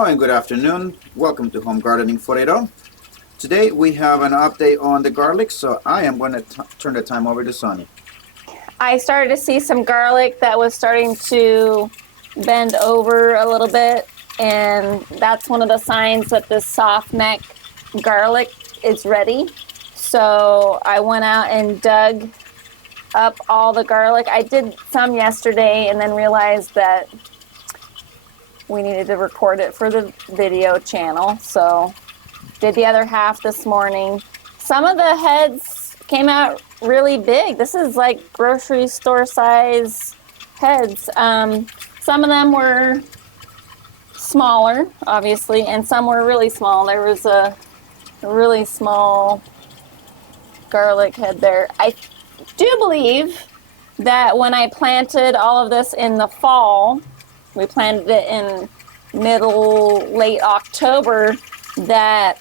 Hello and good afternoon. Welcome to Home Gardening Forero. Today we have an update on the garlic, so I am going to turn the time over to Sonny. I started to see some garlic that was starting to bend over a little bit, and that's one of the signs that the soft neck garlic is ready. So I went out and dug up all the garlic. I did some yesterday and then realized that we needed to record it for the video channel, so did the other half this morning. Some of the heads came out really big. This is like grocery store size heads. Some of them were smaller, obviously, and some were really small. There was a really small garlic head there. I do believe that when I planted all of this in the fall, we planted it in late October, that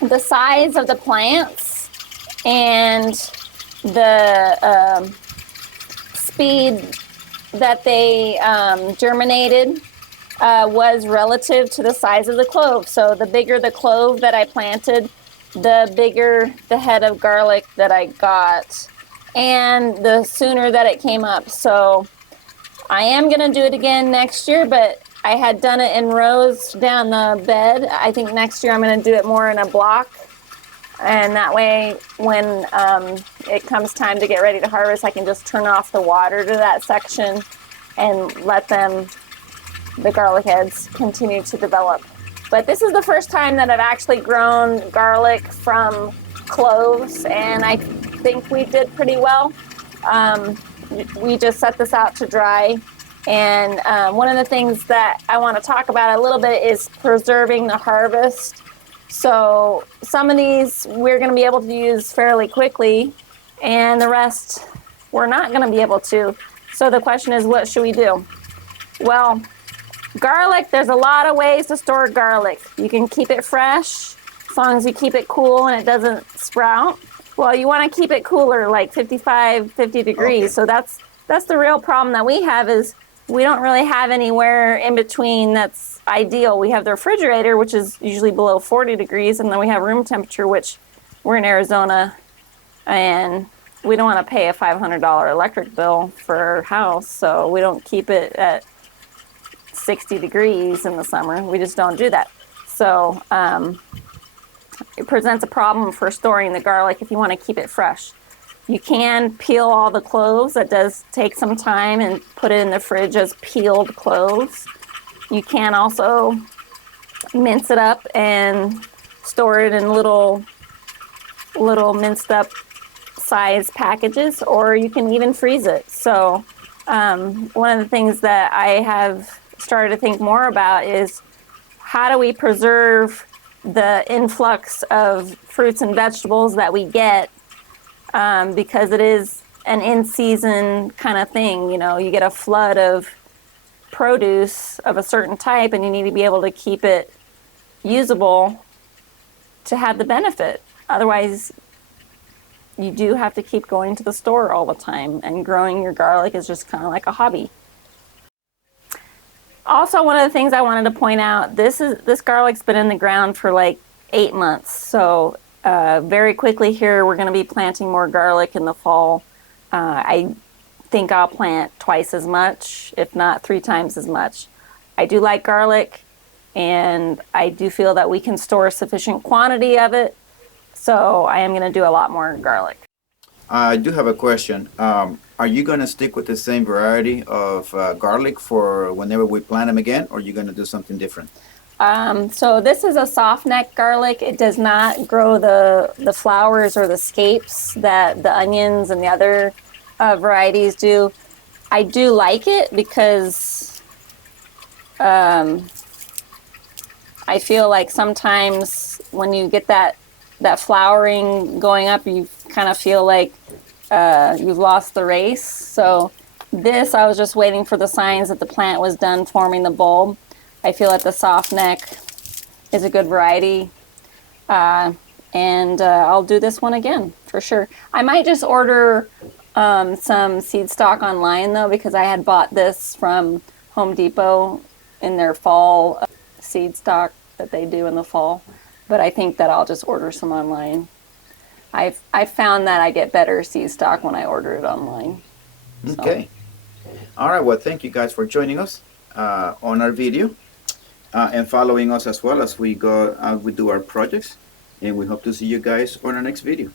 the size of the plants and the speed that they germinated was relative to the size of the clove. So the bigger the clove that I planted, the bigger the head of garlic that I got, and the sooner that it came up. So I am going to do it again next year, but I had done it in rows down the bed. I think next year I'm going to do it more in a block. And that way, when it comes time to get ready to harvest, I can just turn off the water to that section and let the garlic heads continue to develop. But this is the first time that I've actually grown garlic from cloves, and I think we did pretty well. We just set this out to dry, and one of the things that I want to talk about a little bit is preserving the harvest. So some of these we're going to be able to use fairly quickly, and the rest we're not going to be able to. So the question is, what should we do? Well, garlic, there's a lot of ways to store garlic. You can keep it fresh as long as you keep it cool and it doesn't sprout. Well, you want to keep it cooler, like 55, 50 degrees. Okay. So that's the real problem that we have, is we don't really have anywhere in between that's ideal. We have the refrigerator, which is usually below 40 degrees, and then we have room temperature, which we're in Arizona, and we don't want to pay a $500 electric bill for our house, so we don't keep it at 60 degrees in the summer. We just don't do that. So it presents a problem for storing the garlic if you want to keep it fresh. You can peel all the cloves. That does take some time, and put it in the fridge as peeled cloves. You can also mince it up and store it in little minced up size packages, or you can even freeze it. So one of the things that I have started to think more about is, how do we preserve the influx of fruits and vegetables that we get, because it is an in-season kind of thing. You know, you get a flood of produce of a certain type, and you need to be able to keep it usable to have the benefit. Otherwise, you do have to keep going to the store all the time, and growing your garlic is just kind of like a hobby. Also, one of the things I wanted to point out, this garlic's been in the ground for like 8 months. So very quickly here, we're going to be planting more garlic in the fall. I think I'll plant twice as much, if not 3 times as much. I do like garlic, and I do feel that we can store a sufficient quantity of it. So I am going to do a lot more garlic. I do have a question. Are you going to stick with the same variety of garlic for whenever we plant them again, or are you going to do something different? So this is a soft neck garlic. It does not grow the flowers or the scapes that the onions and the other varieties do. I do like it because I feel like sometimes when you get that flowering going up, you kind of feel like you've lost the race. So this, I was just waiting for the signs that the plant was done forming the bulb. I feel that the soft neck is a good variety. And I'll do this one again for sure. I might just order some seed stock online though, because I had bought this from Home Depot in their fall seed stock that they do in the fall, but I think that I'll just order some online. I've found that I get better seed stock when I order it online. So. Okay. All right. Well, thank you guys for joining us on our video and following us as well as we go we do our projects. And we hope to see you guys on our next video.